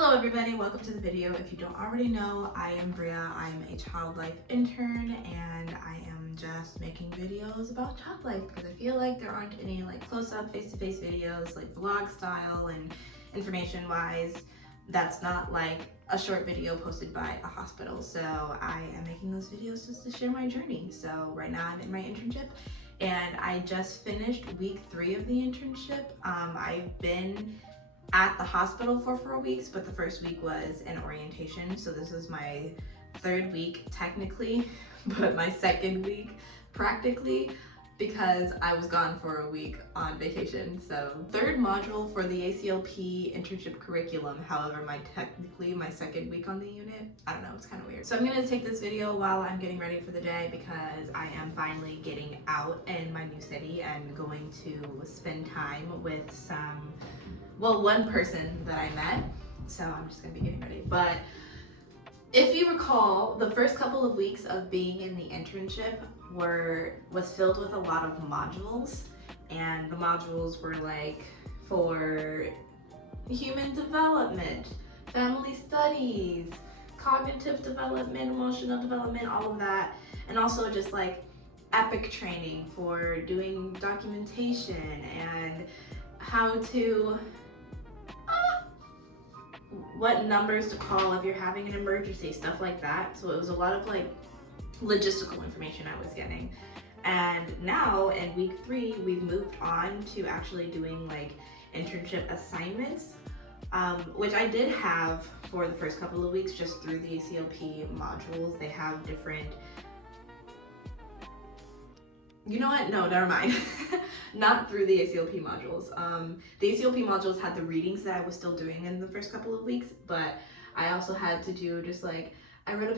Hello everybody, welcome to the video. If you don't already know, I am Bria. I'm a child life intern and I am just making videos about child life because I feel like there aren't any close-up face-to-face videos like vlog style and information wise that's not like a short video posted by a hospital. So I am making those videos just to share my journey. So right now I'm in my internship and I just finished week 3 of the internship. I've been at the hospital for 4 weeks, but the first week was an orientation. So this was my 3rd week technically, but my 2nd week practically because I was gone for a week on vacation. So 3rd module for the ACLP internship curriculum. However, technically my 2nd week on the unit. I don't know, it's kind of weird. So I'm gonna take this video while I'm getting ready for the day because I am finally getting out in my new city and going to spend time with one person that I met. So I'm just gonna be getting ready. But if you recall, the first couple of weeks of being in the internship was filled with a lot of modules, and the modules were like for human development, family studies, cognitive development, emotional development, all of that, and also just like epic training for doing documentation and how to what numbers to call if you're having an emergency, stuff like that. So it was a lot of like logistical information I was getting. And now in week 3, we've moved on to actually doing like internship assignments, which I did have for the first couple of weeks just through the ACLP modules. They have different, you know what? No, never mind. Not through the ACLP modules. The ACLP modules had the readings that I was still doing in the first couple of weeks, but I also had to do just like, I read a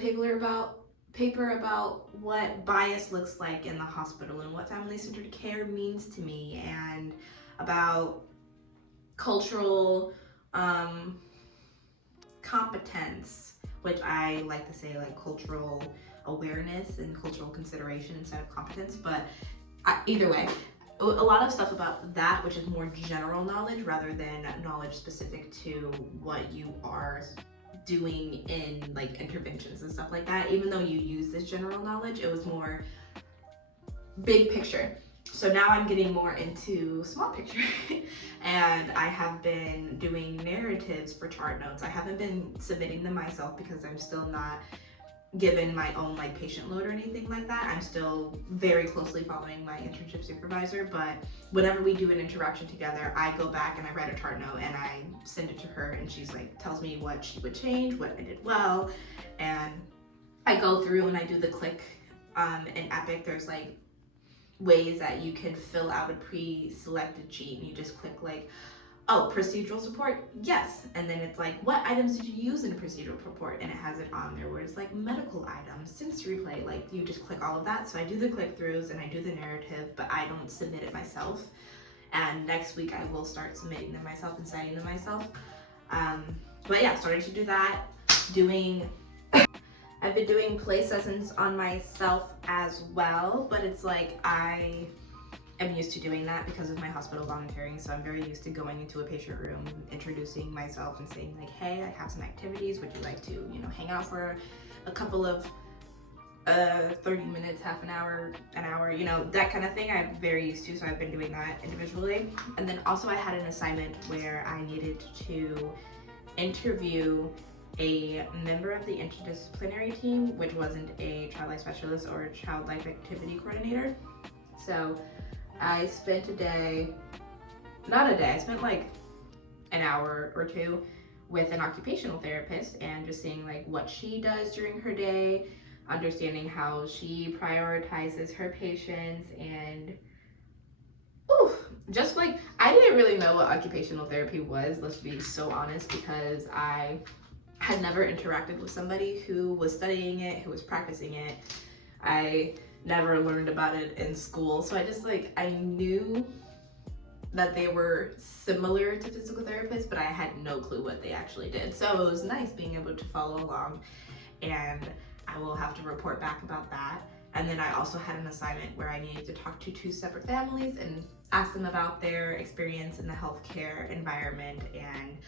paper about what bias looks like in the hospital and what family-centered care means to me, and about cultural competence, which I like to say like cultural awareness and cultural consideration instead of competence, but either way, a lot of stuff about that, which is more general knowledge rather than knowledge specific to what you are doing in like interventions and stuff like that. Even though you use this general knowledge, it was more big picture. So now I'm getting more into small picture and I have been doing narratives for chart notes. I haven't been submitting them myself because I'm still not given my own like patient load or anything like that. I'm still very closely following my internship supervisor, but whenever we do an interaction together, I go back and I write a chart note and I send it to her, and she's like tells me what she would change, what I did well, and I go through and I do the click. In Epic there's like ways that you can fill out a pre-selected sheet, and you just click like, oh, procedural support, yes. And then it's like, what items did you use in a procedural report? And it has it on there where it's like medical items, sensory play, like you just click all of that. So I do the click-throughs and I do the narrative, but I don't submit it myself. And next week I will start submitting them myself and citing them myself. But yeah, starting to do that. I've been doing play sessions on myself as well, but it's like I'm used to doing that because of my hospital volunteering, so I'm very used to going into a patient room, introducing myself and saying like, hey, I have some activities, would you like to, hang out for a couple of 30 minutes, half an hour, that kind of thing. I'm very used to, so I've been doing that individually. And then also I had an assignment where I needed to interview a member of the interdisciplinary team, which wasn't a child life specialist or a child life activity coordinator. So I spent I spent like an hour or 2 with an occupational therapist and just seeing like what she does during her day, understanding how she prioritizes her patients, and just like, I didn't really know what occupational therapy was, let's be so honest, because I had never interacted with somebody who was studying it, who was practicing it. I never learned about it in school, so I knew that they were similar to physical therapists, but I had no clue what they actually did. So it was nice being able to follow along, and I will have to report back about that. And then I also had an assignment where I needed to talk to 2 separate families and ask them about their experience in the healthcare environment and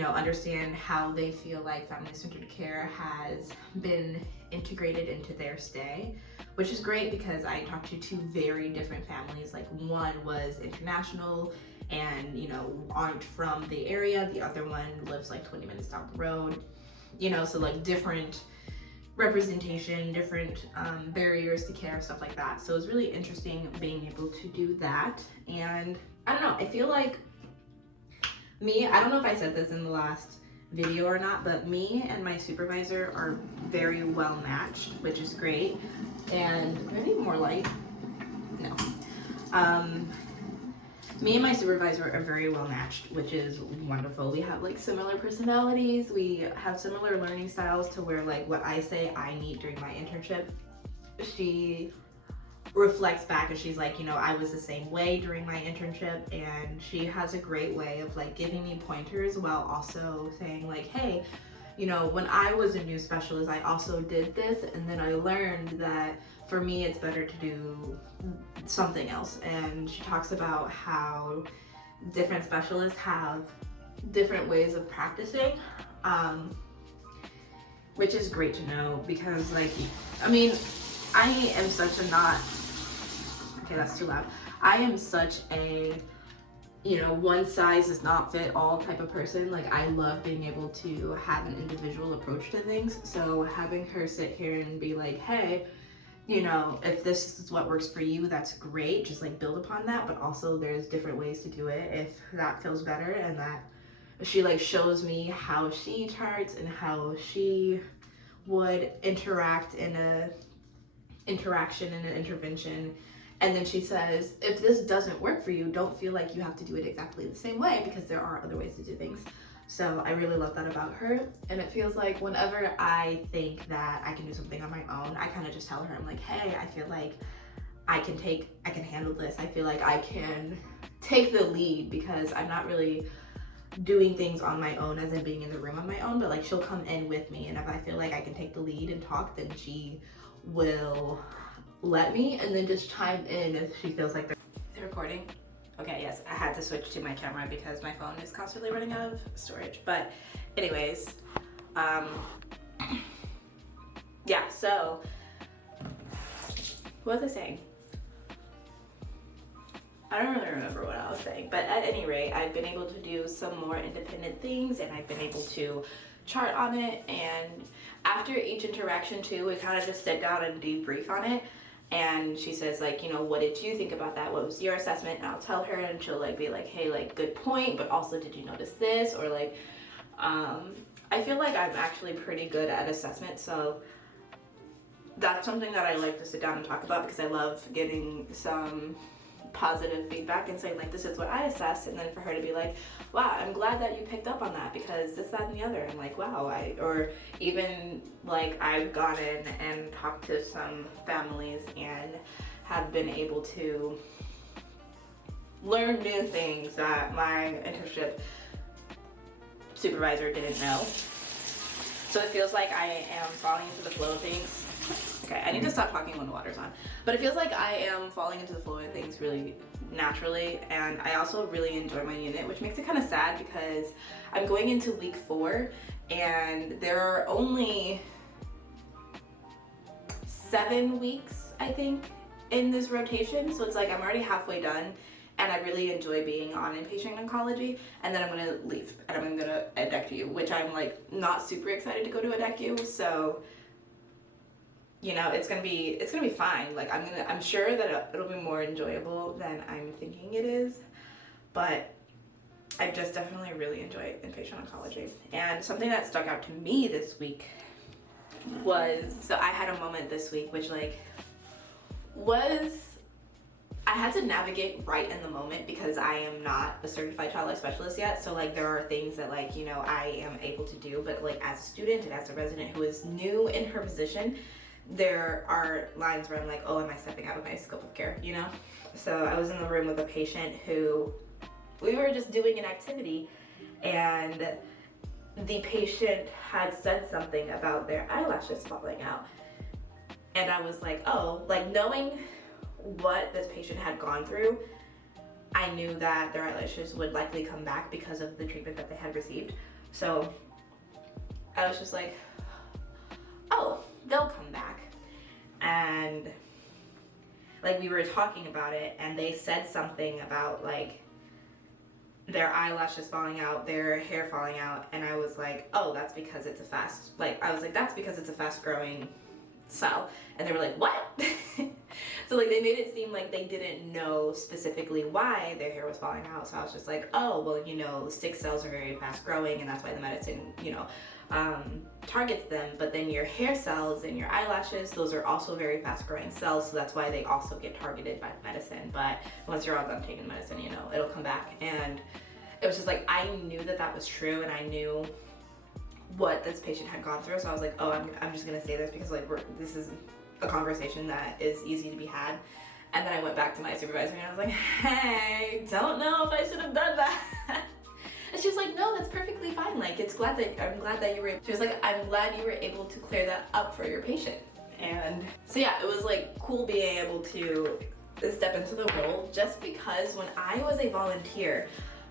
understand how they feel like family-centered care has been integrated into their stay, which is great because I talked to two very different families. Like one was international and, aren't from the area. The other one lives like 20 minutes down the road, so like different representation, different barriers to care, stuff like that. So it's really interesting being able to do that. And I don't know, I feel like I don't know if I said this in the last video or not, but me and my supervisor are very well matched, which is great. And do I need more light? No. Me and my supervisor are very well matched, which is wonderful. We have like similar personalities. We have similar learning styles to where like what I say I need during my internship, she reflects back and she's like, I was the same way during my internship, and she has a great way of like giving me pointers while also saying like, hey, when I was a new specialist, I also did this, and then I learned that for me it's better to do something else. And she talks about how different specialists have different ways of practicing, which is great to know because like, I am such a okay, that's too loud. I am such a, one size does not fit all type of person. Like I love being able to have an individual approach to things. So having her sit here and be like, hey, if this is what works for you, that's great. Just like build upon that. But also there's different ways to do it if that feels better. And that she like shows me how she charts and how she would interact in an intervention. And then she says, if this doesn't work for you, don't feel like you have to do it exactly the same way because there are other ways to do things. So I really love that about her. And it feels like whenever I think that I can do something on my own, I kind of just tell her, I'm like, hey, I feel like I can handle this. I feel like I can take the lead because I'm not really doing things on my own as in being in the room on my own, but like she'll come in with me. And if I feel like I can take the lead and talk, then she will let me, and then just chime in if she feels like they're recording. Okay, yes, I had to switch to my camera because my phone is constantly running out of storage. But anyways, yeah, so what was I saying? I don't really remember what I was saying, but at any rate, I've been able to do some more independent things, and I've been able to chart on it. And after each interaction too, we kind of just sit down and debrief on it. And she says like, what did you think about that? What was your assessment? And I'll tell her, and she'll like be like, hey, like good point, but also did you notice this? Or like, I feel like I'm actually pretty good at assessment. So that's something that I like to sit down and talk about because I love getting some positive feedback and saying like, this is what I assessed, and then for her to be like, wow, I'm glad that you picked up on that because this, that, and the other. I'm like, wow. Or even like I've gone in and talked to some families and have been able to learn new things that my internship supervisor didn't know. So it feels like I am falling into the flow of things. Okay, I need to stop talking when the water's on. But it feels like I am falling into the flow of things really naturally, and I also really enjoy my unit, which makes it kind of sad because I'm going into week 4 and there are only 7 weeks, I think, in this rotation. So it's like I'm already halfway done, and I really enjoy being on inpatient oncology, and then I'm gonna leave and I'm gonna EDECU, which I'm like not super excited to go to EDECU. So it's gonna be fine. Like I'm sure that it'll be more enjoyable than I'm thinking it is, but I just definitely really enjoy inpatient oncology. And something that stuck out to me this week was, so I had a moment this week which like I had to navigate right in the moment because I am not a certified child life specialist yet. So like there are things that like, I am able to do, but like as a student and as a resident who is new in her position, there are lines where I'm like, oh, am I stepping out of my scope of care, So I was in the room with a patient who, we were just doing an activity, and the patient had said something about their eyelashes falling out. And I was like, oh, like knowing what this patient had gone through, I knew that their eyelashes would likely come back because of the treatment that they had received. So I was just like, oh, they'll come back. And like we were talking about it, and they said something about like their eyelashes falling out, their hair falling out, and I was like, oh, that's because it's a that's because it's a fast growing cell. And they were like, what? So like they made it seem like they didn't know specifically why their hair was falling out. So I was just like, oh, well, you know, stick cells are very fast growing, and that's why the medicine, you know, targets them. But then your hair cells and your eyelashes, those are also very fast growing cells, so that's why they also get targeted by the medicine. But once you're all done taking medicine, you know, it'll come back. And it was just like, I knew that that was true, and I knew what this patient had gone through. So I was like, oh, I'm just gonna say this because like this is a conversation that is easy to be had. And then I went back to my supervisor and I was like, hey, don't know if I should have done that. And she was like, no, that's perfectly fine. Like, I'm glad that you were, she was like, I'm glad you were able to clear that up for your patient. And so yeah, it was like cool being able to step into the role, just because when I was a volunteer,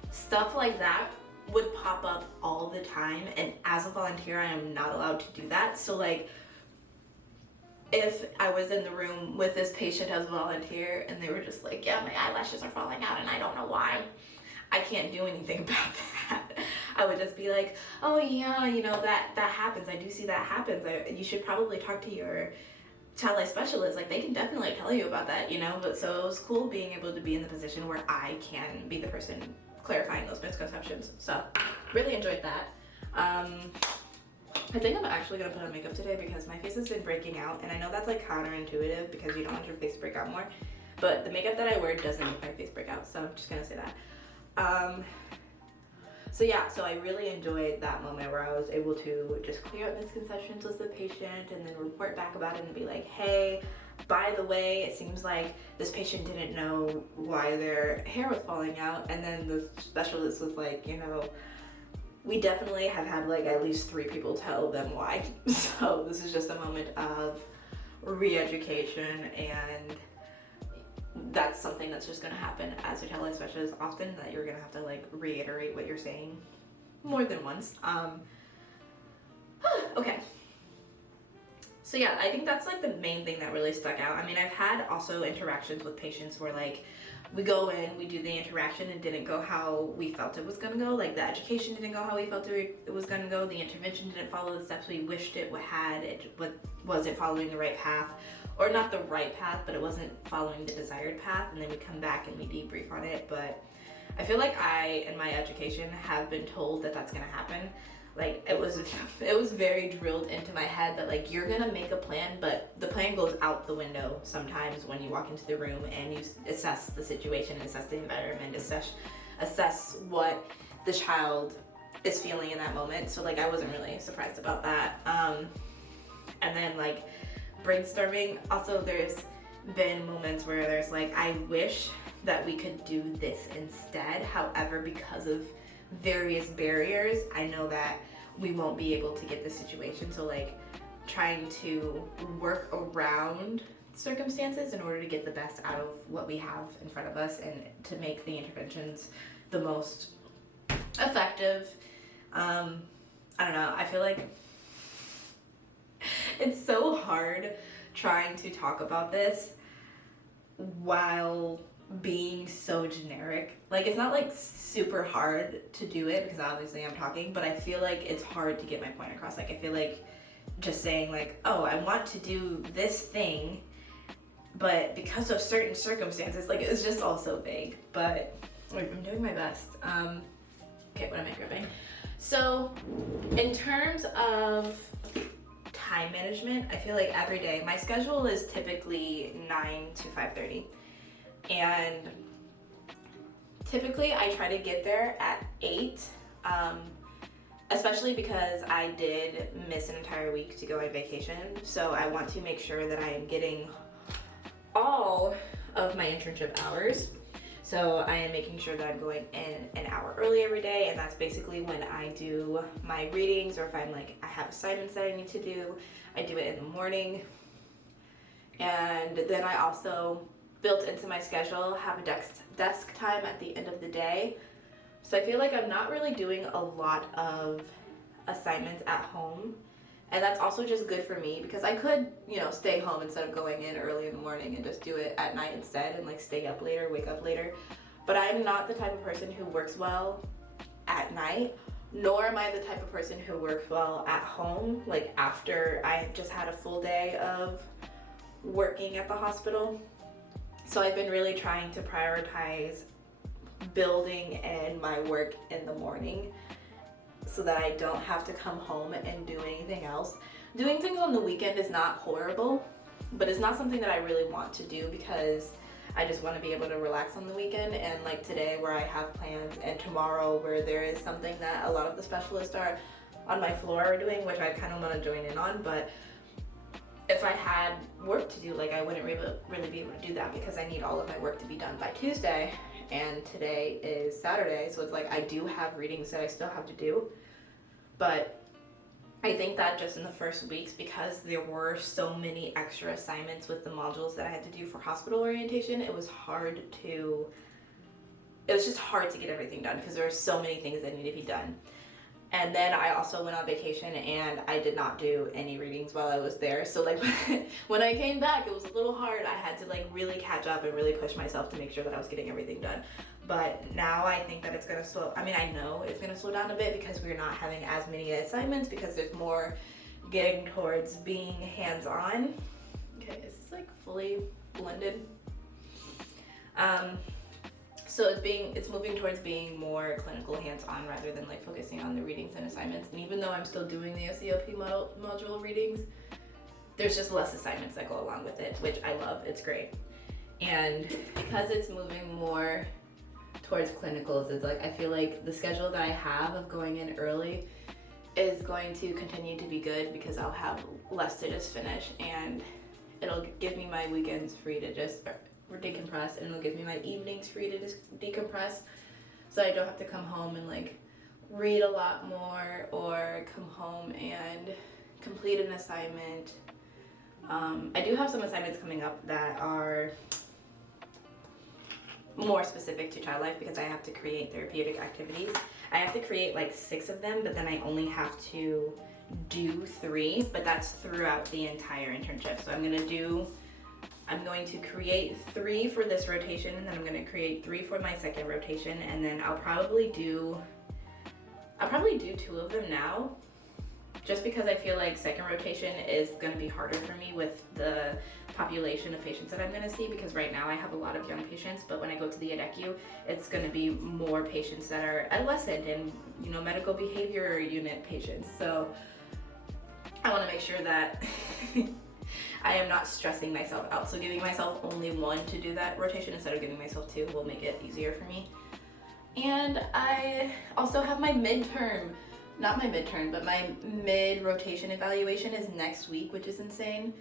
stuff like that would pop up all the time. And as a volunteer, I am not allowed to do that. So like, if I was in the room with this patient as a volunteer and they were just like, yeah, my eyelashes are falling out and I don't know why, I can't do anything about that. I would just be like, oh yeah, you know, that happens. I do see that happens. You should probably talk to your child life specialist. Like, they can definitely tell you about that, you know. But so it was cool being able to be in the position where I can be the person clarifying those misconceptions. So really enjoyed that. I think I'm actually gonna put on makeup today because my face has been breaking out, and I know that's like counterintuitive because you don't want your face to break out more, but the makeup that I wear doesn't make my face break out, so I'm just gonna say that. So yeah, so I really enjoyed that moment where I was able to just clear up misconceptions with the patient and then report back about it and be like, hey, by the way, it seems like this patient didn't know why their hair was falling out. And then the specialist was like, you know, we definitely have had like at least 3 people tell them why. So this is just a moment of re-education, and that's something that's just gonna happen as a child life specialist often, that you're gonna have to like reiterate what you're saying more than once. Okay. So yeah, I think that's like the main thing that really stuck out. I mean, I've had also interactions with patients where like we go in, we do the interaction, and didn't go how we felt it was gonna go. Like the education didn't go how we felt it was gonna go. The intervention didn't follow the steps we wished it had. It wasn't following the right path, or not the right path, but it wasn't following the desired path. And then we come back and we debrief on it. But I feel like I, in my education, have been told that that's gonna happen. Like it was very drilled into my head that like, you're gonna make a plan, but the plan goes out the window sometimes when you walk into the room and you assess the situation, assess the environment, assess what the child is feeling in that moment. So like, I wasn't really surprised about that. And then like brainstorming, also there's been moments where there's like, I wish that we could do this instead. However, because of various barriers, I know that we won't be able to get this situation. So like trying to work around circumstances in order to get the best out of what we have in front of us and to make the interventions the most effective. I don't know, I feel like it's so hard trying to talk about this while being so generic. Like, it's not like super hard to do it because obviously I'm talking, but I feel like it's hard to get my point across. Like, I feel like just saying like, oh, I want to do this thing, but because of certain circumstances, like, it's just all so vague. But I'm doing my best. Okay, what am I gripping? So in terms of time management, I feel like every day, my schedule is typically 9 to 5:30. And typically I try to get there at 8, especially because I did miss an entire week to go on vacation. So I want to make sure that I am getting all of my internship hours. So I am making sure that I'm going in an hour early every day, and that's basically when I do my readings, or if I'm like, I have assignments that I need to do, I do it in the morning. And then I also, built into my schedule, have a desk time at the end of the day So I feel like I'm not really doing a lot of assignments at home. And that's also just good for me because I could, you know, stay home instead of going in early in the morning and just do it at night instead and like stay up later, wake up later. But I'm not the type of person who works well at night, nor am I the type of person who works well at home, like after I just had a full day of working at the hospital. So I've been really trying to prioritize building in my work in the morning so that I don't have to come home and do anything else. Doing things on the weekend is not horrible, but it's not something that I really want to do because I just want to be able to relax on the weekend. And like today where I have plans, and tomorrow where there is something that a lot of the specialists are on my floor are doing, which I kind of want to join in on. But if I had work to do, like I wouldn't really be able to do that because I need all of my work to be done by Tuesday, and today is Saturday, so it's like I do have readings that I still have to do. But I think that just in the first weeks, because there were so many extra assignments with the modules that I had to do for hospital orientation, it was just hard to get everything done because there were so many things that needed to be done. And then I also went on vacation and I did not do any readings while I was there. So like when I came back, it was a little hard. I had to like really catch up and really push myself to make sure that I was getting everything done. But now I think that it's gonna I know it's gonna slow down a bit because we're not having as many assignments because there's more getting towards being hands-on. Okay, is this like fully blended? So it's moving towards being more clinical hands-on rather than like focusing on the readings and assignments. And even though I'm still doing the SEOP module readings, there's just less assignments that go along with it, which I love. It's great. And because it's moving more towards clinicals, it's like I feel like the schedule that I have of going in early is going to continue to be good because I'll have less to just finish, and it'll give me my weekends free to just decompress, and it'll give me my evenings free to just decompress, so I don't have to come home and like read a lot more or come home and complete an assignment. I do have some assignments coming up that are more specific to child life because I have to create therapeutic activities. I have to create like 6 of them, but then I only have to do 3, but that's throughout the entire internship. So I'm going to create 3 for this rotation, and then I'm going to create 3 for my second rotation, and then I'll probably do 2 of them now, just because I feel like second rotation is going to be harder for me with the population of patients that I'm going to see, because right now I have a lot of young patients, but when I go to the EDECU, it's going to be more patients that are adolescent and, you know, medical behavior unit patients. So I want to make sure that I am not stressing myself out. So giving myself only 1 to do that rotation instead of giving myself 2 will make it easier for me. And I also have my not my midterm, but my mid-rotation evaluation is next week, which is insane.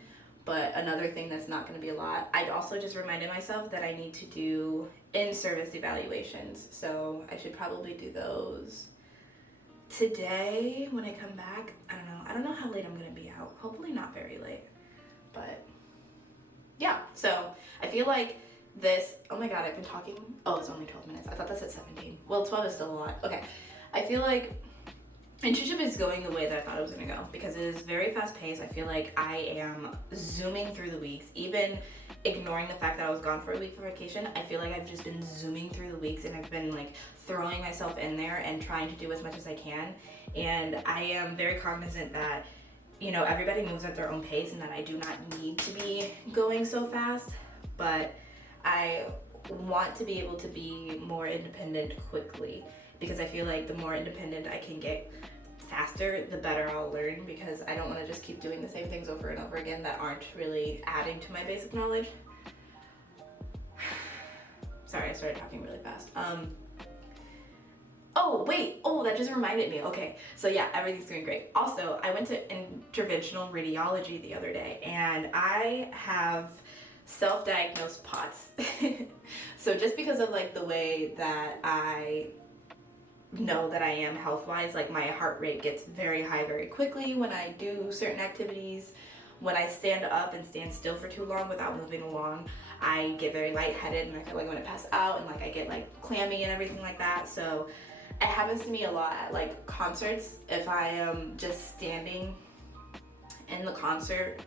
But another thing that's not going to be a lot, I also just reminded myself that I need to do in-service evaluations. So I should probably do those today when I come back. I don't know how late I'm going to be out. Hopefully not very late. But yeah, so I feel like this, oh my god, I've been talking, oh, it's only 12 minutes. I thought that said 17. Well, 12 is still a lot. Okay, I feel like internship is going the way that I thought it was gonna go because it is very fast paced. I feel like I am zooming through the weeks, even ignoring the fact that I was gone for a week for vacation. I feel like I've just been zooming through the weeks, and I've been like throwing myself in there and trying to do as much as I can. And I am very cognizant that, you know, everybody moves at their own pace and that I do not need to be going so fast, but I want to be able to be more independent quickly, because I feel like the more independent I can get faster, the better I'll learn, because I don't want to just keep doing the same things over and over again that aren't really adding to my basic knowledge. Sorry, I started talking really fast. Oh, wait. Oh, that just reminded me. Okay. So yeah, everything's going great. Also, I went to interventional radiology the other day, and I have self-diagnosed POTS. So just because of like the way that I know that I am health-wise, like my heart rate gets very high very quickly when I do certain activities. When I stand up and stand still for too long without moving along, I get very lightheaded and I feel like I'm gonna pass out, and like I get like clammy and everything like that. So It happens to me a lot at like concerts. If I am just standing in the concert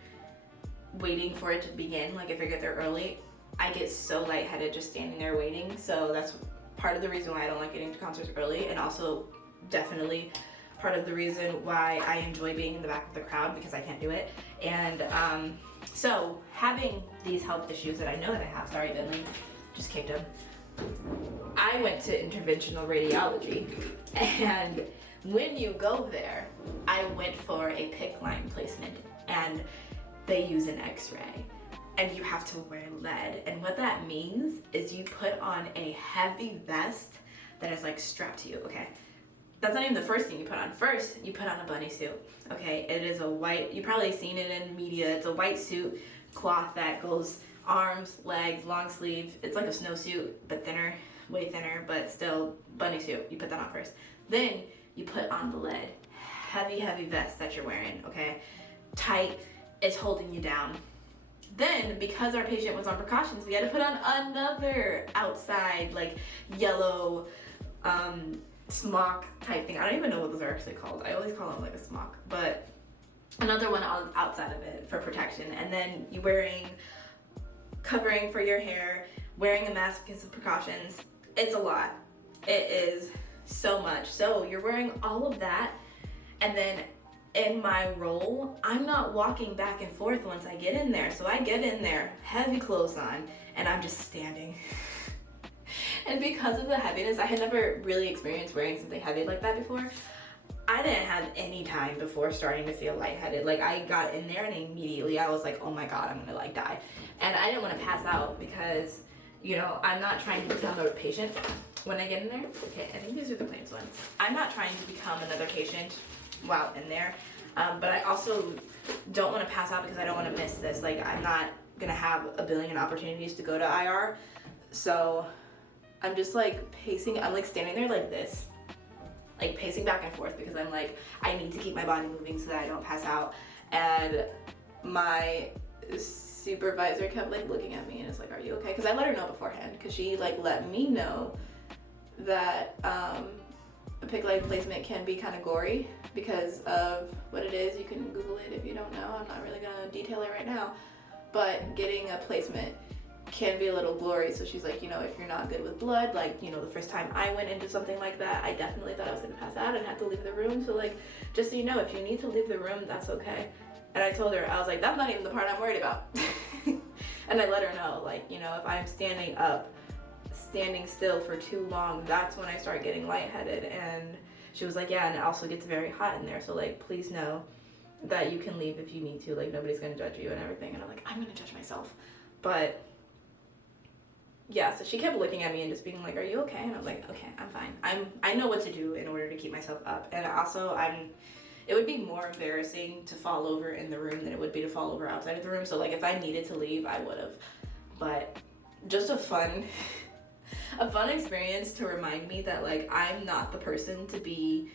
waiting for it to begin, like if I get there early, I get so lightheaded just standing there waiting. So that's part of the reason why I don't like getting to concerts early, and also definitely part of the reason why I enjoy being in the back of the crowd, because I can't do it. And so having these health issues that I know that I have, sorry Bentley, just kicked him. I went to interventional radiology, and when you go there, I went for a PICC line placement, and they use an x-ray, and you have to wear lead. And what that means is you put on a heavy vest that is like strapped to you, okay? That's not even the first thing you put on. First, you put on a bunny suit, okay? It is a white, you've probably seen it in media, it's a white suit, cloth that goes arms, legs, long sleeve. It's like a snowsuit, but thinner, way thinner, but still bunny suit. You put that on first. Then you put on the lead. Heavy, heavy vest that you're wearing, okay? Tight, it's holding you down. Then, because our patient was on precautions, we had to put on another outside, like yellow smock type thing. I don't even know what those are actually called. I always call them like a smock, but another one outside of it for protection. And then you're wearing covering for your hair, wearing a mask because of precautions. It's a lot. It is so much. So you're wearing all of that, and then in my role, I'm not walking back and forth once I get in there. So I get in there, heavy clothes on, and I'm just standing. And because of the heaviness, I had never really experienced wearing something heavy like that before. I didn't have any time before starting to feel lightheaded. Like I got in there and immediately I was like, oh my God, I'm gonna like die. And I didn't want to pass out because, you know, I'm not trying to become a patient when I get in there. Okay, I think these are the plain ones. I'm not trying to become another patient while in there, but I also don't want to pass out because I don't want to miss this. Like I'm not gonna have a billion opportunities to go to IR, so I'm just like pacing. I'm like standing there like this, like pacing back and forth, because I'm like, I need to keep my body moving so that I don't pass out. And my supervisor kept like looking at me and it's like, are you okay? Because I let her know beforehand, because she like let me know that a PICC line placement can be kind of gory because of what it is. You can Google it if you don't know. I'm not really gonna detail it right now, but getting a placement can be a little gory. So she's like, you know, if you're not good with blood, like, you know, the first time I went into something like that, I definitely thought I was gonna pass out and had to leave the room. So like, just so you know, if you need to leave the room, that's okay. And I told her, I was like, that's not even the part I'm worried about. And I let her know, like, you know, if I'm standing up, standing still for too long, that's when I start getting lightheaded. And she was like, yeah, and it also gets very hot in there. So like, please know that you can leave if you need to. Like, nobody's gonna judge you and everything. And I'm like, I'm gonna judge myself. But yeah, so she kept looking at me and just being like, are you okay? And I'm like, okay, I'm fine. I know what to do in order to keep myself up. And also it would be more embarrassing to fall over in the room than it would be to fall over outside of the room. So like if I needed to leave, I would have. But just a fun experience to remind me that like I'm not the person to be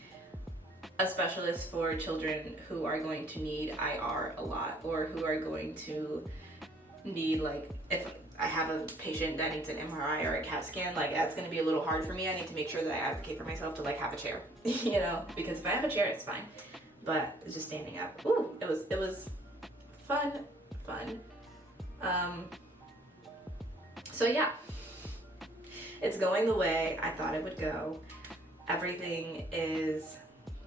a specialist for children who are going to need IR a lot, or who are going to need, like, if I have a patient that needs an MRI or a CAT scan, like that's gonna be a little hard for me. I need to make sure that I advocate for myself to like have a chair, you know, because if I have a chair, it's fine. But it's just standing up. Ooh, it was fun. So yeah, it's going the way I thought it would go. Everything is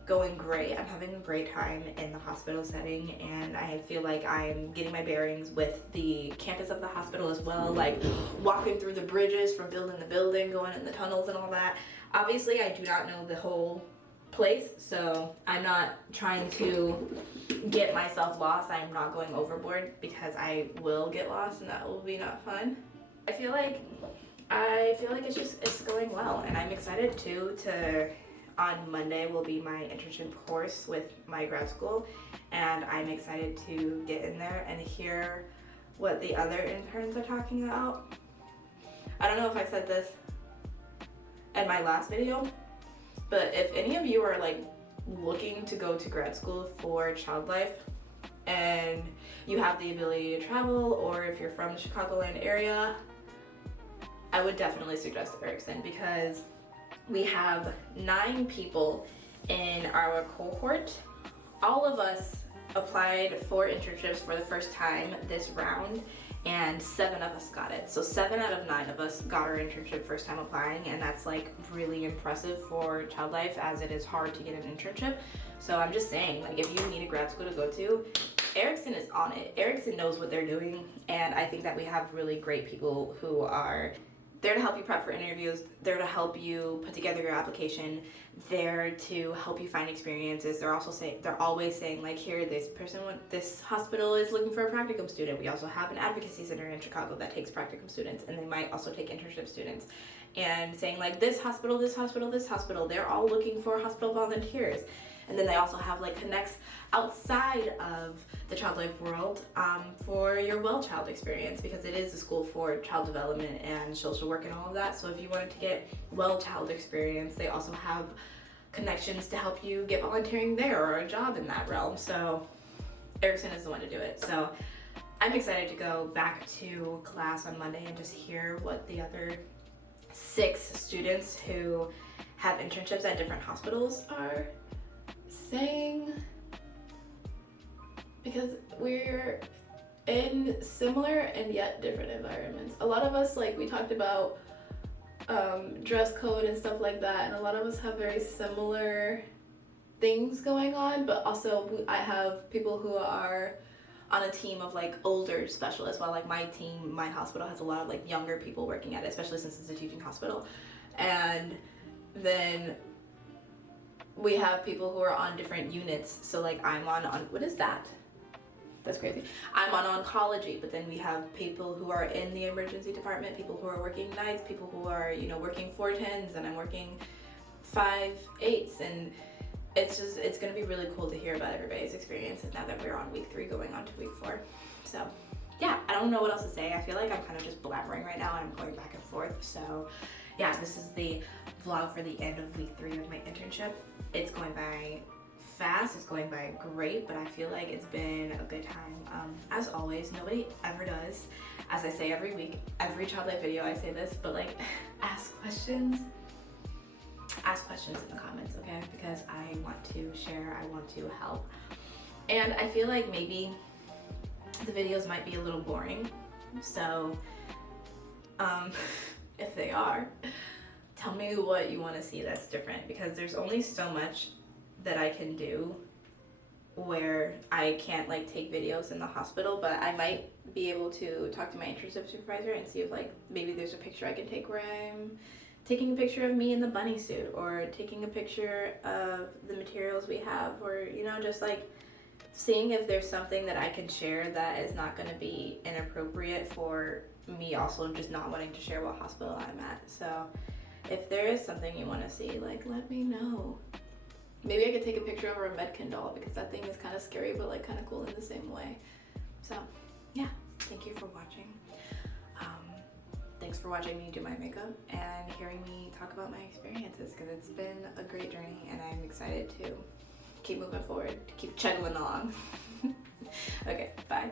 going great. I'm having a great time in the hospital setting, and I feel like I'm getting my bearings with the campus of the hospital as well, like walking through the bridges from building to building, going in the tunnels and all that. Obviously, I do not know the whole place, so I'm not trying to get myself lost. I'm not going overboard, because I will get lost and that will be not fun. I feel like it's going well, and I'm excited too to on Monday will be my internship course with my grad school, and I'm excited to get in there and hear what the other interns are talking about. I don't know if I said this in my last video, but if any of you are like looking to go to grad school for child life and you have the ability to travel, or if you're from the Chicagoland area, I would definitely suggest Erickson, because We have 9 people in our cohort. All of us applied for internships for the first time this round, and 7 of us got it. So 7 out of 9 of us got our internship first time applying, and that's like really impressive for child life, as it is hard to get an internship. So I'm just saying, like, if you need a grad school to go to, Erickson is on it. Erickson knows what they're doing, and I think that we have really great people who are there to help you prep for interviews, there to help you put together your application, there to help you find experiences. They're always saying, like, here, this hospital is looking for a practicum student. We also have an advocacy center in Chicago that takes practicum students, and they might also take internship students. And saying, like, this hospital, they're all looking for hospital volunteers. And then they also have like connects outside of the child life world for your well child experience, because it is a school for child development and social work and all of that. So if you wanted to get well child experience, they also have connections to help you get volunteering there or a job in that realm. So Erickson is the one to do it. So I'm excited to go back to class on Monday and just hear what the other 6 students who have internships at different hospitals are saying, because we're in similar and yet different environments. A lot of us, like, we talked about dress code and stuff like that, and a lot of us have very similar things going on, but also I have people who are on a team of like older specialists, while like my team, my hospital has a lot of like younger people working at it, especially since it's a teaching hospital. And then we have people who are on different units. So like I'm on what is that? That's crazy. I'm on oncology, but then we have people who are in the emergency department, people who are working nights, people who are, you know, working 410s, and I'm working 5/8s, and it's gonna be really cool to hear about everybody's experiences now that we're on week 3 going on to week 4. So yeah, I don't know what else to say. I feel like I'm kind of just blabbering right now and I'm going back and forth. So yeah, this is the vlog for the end of week 3 of my internship. It's going by fast, it's going by great, but I feel like it's been a good time. As always, nobody ever does, as I say every week, every child life video I say this, but like ask questions in the comments, okay? Because I want to share, I want to help. And I feel like maybe the videos might be a little boring, so if they are, tell me what you want to see that's different, because there's only so much that I can do where I can't like take videos in the hospital, but I might be able to talk to my internship supervisor and see if like maybe there's a picture I can take where I'm taking a picture of me in the bunny suit, or taking a picture of the materials we have, or, you know, just like seeing if there's something that I can share that is not going to be inappropriate for me, also just not wanting to share what hospital I'm at. So if there is something you want to see, like, let me know. Maybe I could take a picture of our Medkin doll, because that thing is kind of scary but like kind of cool in the same way. So yeah, thank you for watching. Thanks for watching me do my makeup and hearing me talk about my experiences, because it's been a great journey and I'm excited to keep moving forward, to keep chugging along. Okay, bye.